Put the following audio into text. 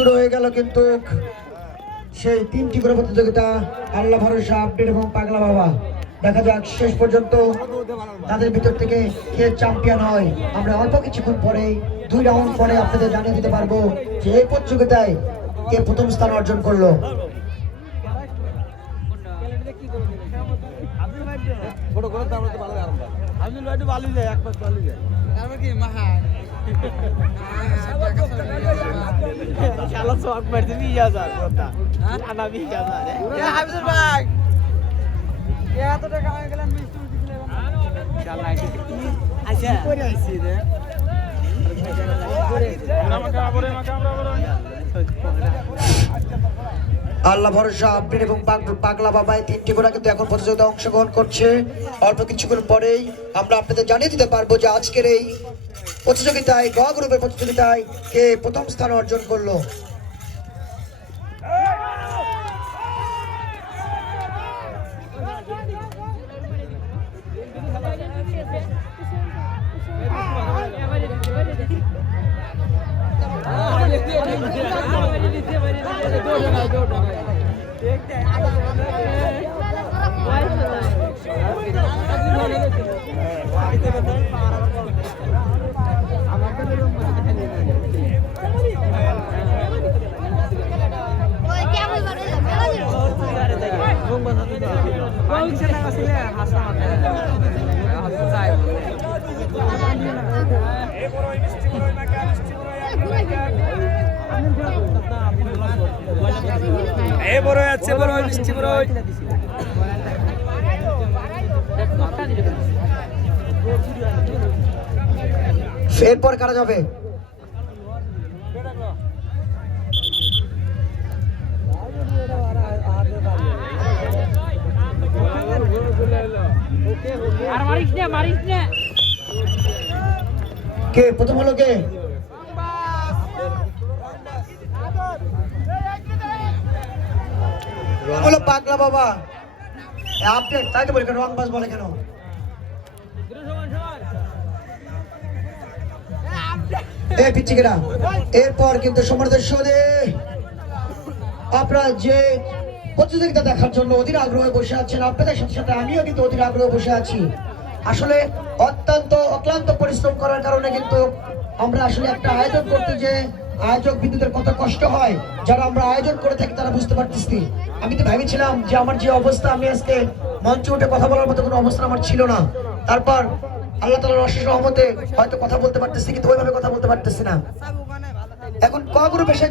শুরু হয়ে গেল কিন্তু সেই তিনটি করে প্রতিযোগিতা আল্লাহ ভরসা আপডেট এবং পাগলা বাবা। দেখা যাক শেষ পর্যন্ত তাদের ভিতর থেকে কে চ্যাম্পিয়ন হয়। আমরা অল্প কিছুক্ষণ পরে 2 রাউন্ড পরে আপনাদের জানিয়ে দিতে পারবো যে এই প্রতিযোগিতায় কে প্রথম স্থান অর্জন করলো। আল্লাহ ভরসা আপডেট এবং পাগলা বাবাই তিনটি ঘোড়া কিন্তু এখন প্রতিযোগিতায় অংশগ্রহণ করছে। অল্প কিছুক্ষণ পরেই আমরা আপনাদের জানিয়ে দিতে পারবো যে আজকের এই প্রতিযোগিতায় গ গ্রুপের প্রতিযোগিতায় কে প্রথম স্থান অর্জন করলো। এরপর কারা যাবে? কে প্রথম হলো? কে হলো? পাগলা বাবা আপডেট, তাই তো বলি কেন রং বাস বলে কেন? এরপর কিন্তু আপনারা যে প্রতিযোগিতা দেখার জন্য অধীর আগ্রহে বসে আছেন, আপনাদের সাথে সাথে আমিও কিন্তু অধীর আগ্রহে বসে আছি। আসলে অত্যন্ত অক্লান্ত পরিশ্রম করার কারণে কিন্তু আমরা আসলে একটা আয়োজন করতে যে আয়োজক বিদ্যুতের কত কষ্ট হয়, যারা আমরা আয়োজন করে থাকি তারা বুঝতে পারতেছি। আমি তো ভেবেছিলাম যে আমার যে অবস্থা, আমি আজকে মঞ্চে উঠে কথা বলার মতো কোনো অবস্থা আমার ছিল না। তারপর আল্লাহ তাআলার অশেষ রহমতে হয়তো কথা বলতে পারতেছি, কিন্তু ওইভাবে কথা বলতে পারতেছি না। এখন ক গ্রুপে সে